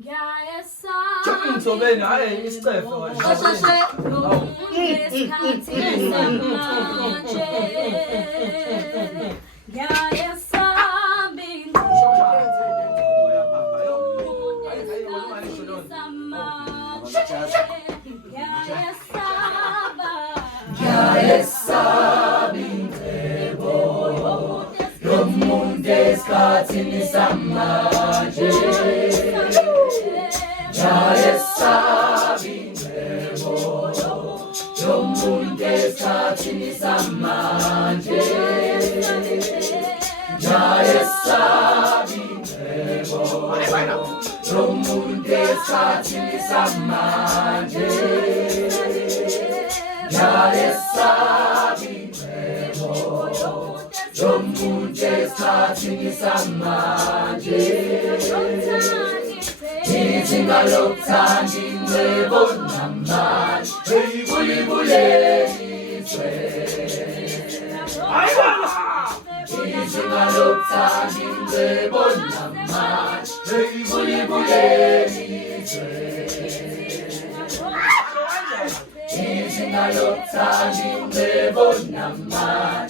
Ngiyayesaba hayi isicefe wena. Ngiyayesaba indlebo yomuntu esikhathini samanje. Ngiyayesaba indlebo yomuntu esikhathini samanje. Ngiyayesaba indlebo yomuntu esikhathini samanje. Ngiyayesaba indlebo yomuntu esikhathini samanje. Izinga lokuthanda ingcebo namandla kulibulelizwe. Izinga lokuthanda ingcebo namandla kulibulelizwe. Izinga lokuthanda ingcebo namandla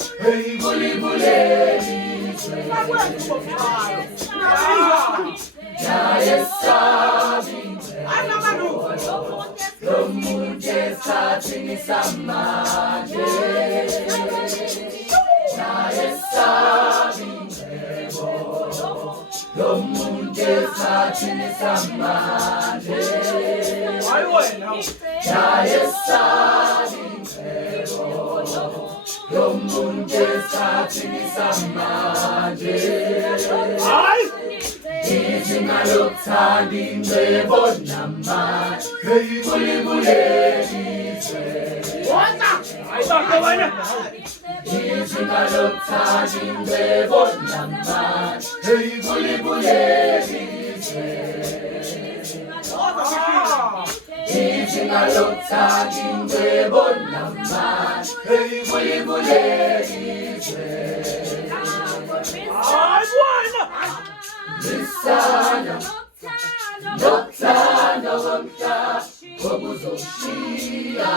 kulibulelizwe. Ngiyayesaba indlebo yomuntu esikhathini samanje. Ngiyayesaba indlebo yomuntu esikhathini samanje. Ngiyayesaba indlebo yomuntu esikhathini samanje. Izinga lokuthanda ingcebo namandla kulibulelizwe. Izinga lokuthanda ingcebo namandla kulibulelizwe. Izinga lokuthanda ingcebo namandla kulibulelizwe. Lisana nokuthanda komhlaba okuzoshiya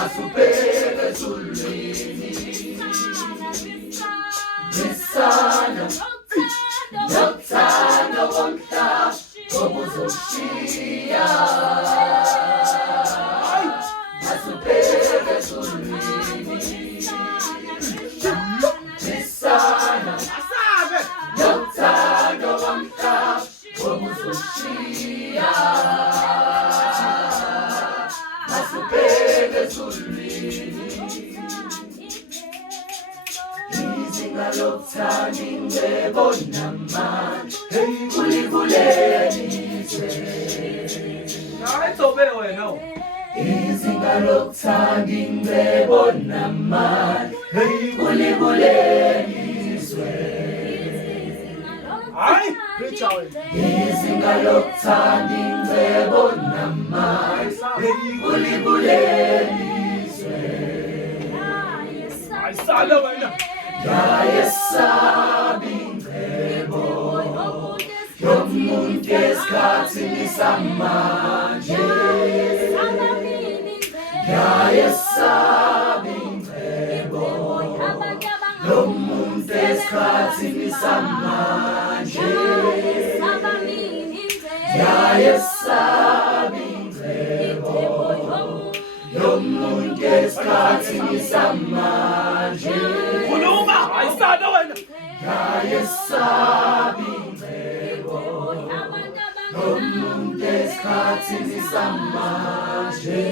asubheke ezulwini. Lisana nokuthanda komhlaba okuzoshiya asubheke ezulwini. Lisana nokuthanda komhlaba okuzoshiya asubheke ezulwini. Izinga lokuthanda ingcebo namandla kulibulelizwe. Izinga lokuthanda ingcebo namandla kulibulelizwe. Izinga lokuthanda ingcebo namandla kulibulelizwe. Ngiyayesaba indlebo yomuntu esikhathini samanje. Ngiyayesaba indlebo yomuntu esikhathini samanje. Ngiyayesaba indlebo yomuntu esikhathini samanje. Ngiyayesaba indlebo yomuntu esikhathini samanje.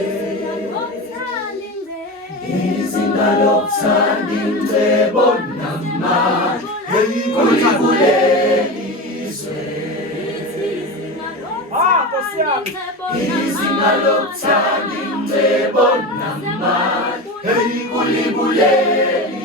Izinga lokuthanda ingcebo namandla kulibulelizwe. Izinga lokuthanda ingcebo namandla kulibulelizwe.